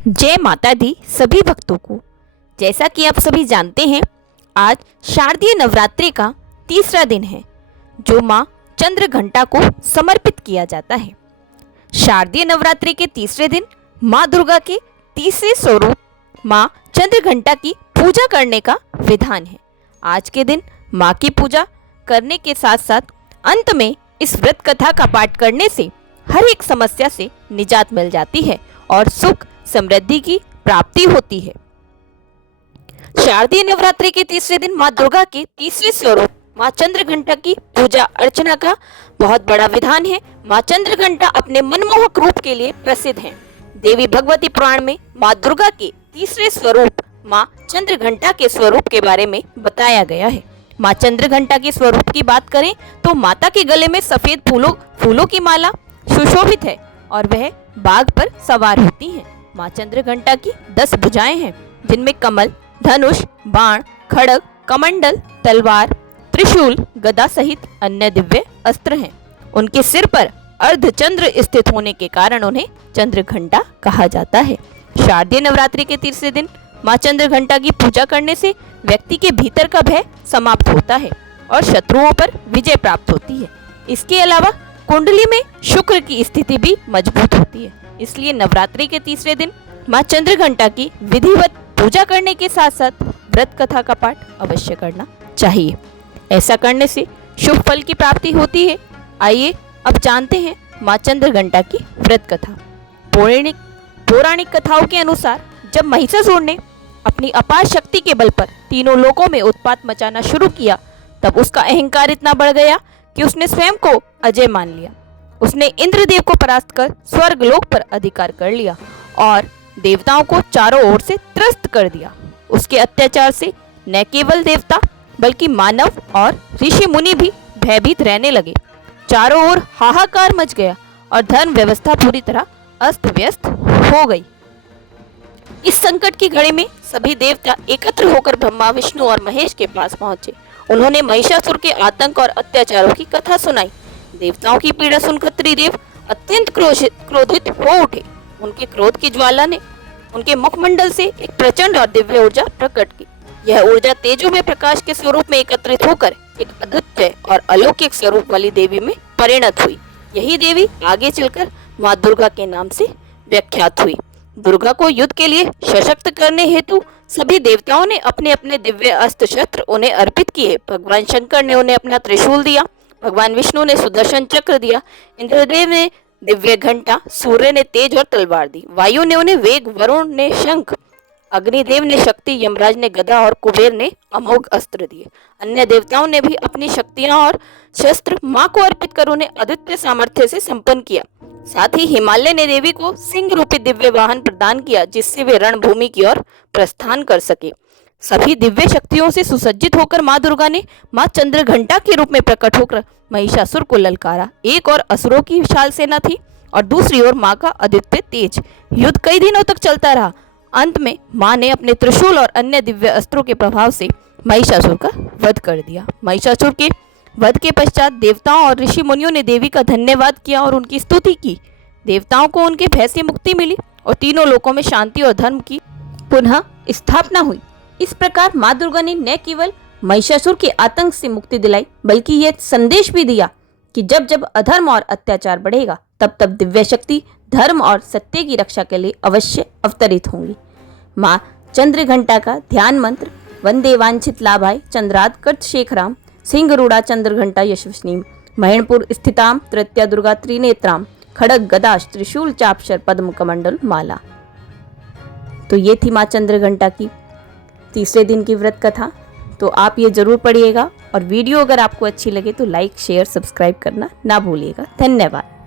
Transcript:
जय माता दी सभी भक्तों को। जैसा कि आप सभी जानते हैं, आज शारदीय नवरात्रि का तीसरा दिन है जो माँ चंद्रघंटा को समर्पित किया जाता है। शारदीय नवरात्रि के तीसरे दिन माँ दुर्गा के तीसरे स्वरूप माँ चंद्रघंटा की पूजा करने का विधान है। आज के दिन माँ की पूजा करने के साथ साथ अंत में इस व्रत कथा का पाठ करने से हर एक समस्या से निजात मिल जाती है और सुख समृद्धि की प्राप्ति होती है। शारदीय नवरात्रि के तीसरे दिन माँ दुर्गा के तीसरे स्वरूप माँ चंद्रघंटा की पूजा अर्चना का बहुत बड़ा विधान है। माँ चंद्रघंटा अपने मनमोहक रूप के लिए प्रसिद्ध हैं। देवी भगवती पुराण में माँ दुर्गा के तीसरे स्वरूप माँ चंद्रघंटा के स्वरूप के बारे में बताया गया है। माँ चंद्रघंटा के स्वरूप की बात करें तो माता के गले में सफेद फूलों की माला सुशोभित है और वह बाघ पर सवार होती हैं। माँ चंद्रघंटा की 10 भुजाएं हैं जिनमें कमल, धनुष, बाण, खड्ग, कमंडल, तलवार, त्रिशूल, गदा सहित अन्य दिव्य अस्त्र हैं। उनके सिर पर अर्धचंद्र स्थित होने के कारण उन्हें चंद्रघंटा कहा जाता है। शारदीय नवरात्रि के तीसरे दिन माँ चंद्रघंटा की पूजा करने से व्यक्ति के भीतर का भय समाप्त होता है और शत्रुओं पर विजय प्राप्त होती है। इसके अलावा कुंडली में शुक्र की स्थिति भी मजबूत होती है। इसलिए नवरात्रि के तीसरे दिन माँ चंद्रघंटा की विधिवत पूजा करने के साथ साथ व्रत कथा का पाठ अवश्य करना चाहिए। ऐसा करने से शुभ फल की प्राप्ति होती है। आइए अब जानते हैं माँ चंद्रघंटा की व्रत कथा। पौराणिक कथाओं के अनुसार जब महिषासुर ने अपनी अपार शक्ति के बल पर तीनों लोकों में उत्पात मचाना शुरू किया, तब उसका अहंकार इतना बढ़ गया कि उसने स्वयं को अजय मान लिया। उसने इंद्रदेव को परास्त कर स्वर्गलोक पर अधिकार कर लिया और देवताओं को चारों ओर से त्रस्त कर दिया। उसके अत्याचार से न केवल देवता बल्कि मानव और ऋषि मुनि भी भयभीत रहने लगे। चारों ओर हाहाकार मच गया और धर्म व्यवस्था पूरी तरह अस्त व्यस्त हो गई। इस संकट की घड़ी में सभी देवता एकत्र होकर ब्रह्मा, विष्णु और महेश के पास पहुंचे। उन्होंने महिषासुर के आतंक और अत्याचारों की कथा सुनाई। देवताओं की पीड़ा सुनकर त्रिदेव अत्यंत क्रोधित हो उठे। उनके क्रोध की ज्वाला ने उनके मुखमंडल से एक प्रचंड और दिव्य ऊर्जा प्रकट की। यह ऊर्जा तेजो में प्रकाश के स्वरूप में एकत्रित होकर एक अद्वितीय और अलौकिक स्वरूप वाली देवी में परिणत हुई। यही देवी आगे चलकर माँ दुर्गा के नाम से व्याख्यात हुई। दुर्गा को युद्ध के लिए सशक्त करने हेतु सभी देवताओं ने अपने अपने दिव्य अस्त्र शस्त्र उन्हें अर्पित किए। भगवान शंकर ने उन्हें अपना त्रिशूल दिया, भगवान विष्णु ने सुदर्शन चक्र दिया, इंद्रदेव ने दिव्य घंटा, सूर्य ने तेज और तलवार दी, वायु ने उन्हें वेग, वरुण ने शंख, अग्निदेव ने शक्ति, यमराज ने गदा और कुबेर ने अमोघ अस्त्र दिए। अन्य देवताओं ने भी अपनी शक्तियां और शस्त्र मां को अर्पित कर उन्हें अद्वितीय सामर्थ्य से संपन्न किया। साथ ही हिमालय ने देवी को सिंह रूपी दिव्य वाहन प्रदान किया जिससे वे रणभूमि की ओर प्रस्थान कर सके। सभी दिव्य शक्तियों से सुसज्जित होकर माँ दुर्गा ने माँ चंद्रघंटा के रूप में प्रकट होकर महिषासुर को ललकारा। एक और असुरों की विशाल सेना थी और दूसरी ओर माँ का अद्वितीय तेज। युद्ध कई दिनों तक चलता रहा। अंत में माँ ने अपने त्रिशूल और अन्य दिव्य अस्त्रों के प्रभाव से महिषासुर का वध कर दिया। महिषासुर के वध के पश्चात देवताओं और ऋषि मुनियों ने देवी का धन्यवाद किया और उनकी स्तुति की। देवताओं को उनके भय से मुक्ति मिली और तीनों लोकों में शांति और धर्म की पुनः स्थापना हुई। इस प्रकार माँ दुर्गा ने न केवल महिषासुर के आतंक से मुक्ति दिलाई बल्कि यह संदेश भी दिया कि जब जब अधर्म और अत्याचार बढ़ेगा तब तब दिव्य शक्ति धर्म और सत्य की रक्षा के लिए अवश्य अवतरित होंगी। माँ चंद्रघंटा का ध्यान मंत्र वंदे वांछित लाभाय चंद्राद कर्त शेखराम सिंहरूढ़ा चंद्रघंटा यशस्विनीम महेणपुर स्थिताम तृतीया दुर्गा त्रिनेत्राम खड्ग गदा त्रिशूल चापशर पद्म कमंडल माला। तो ये थी माँ चंद्रघंटा की तीसरे दिन की व्रत कथा। तो आप ये जरूर पढ़िएगा और वीडियो अगर आपको अच्छी लगे तो लाइक, शेयर, सब्सक्राइब करना ना भूलिएगा। धन्यवाद।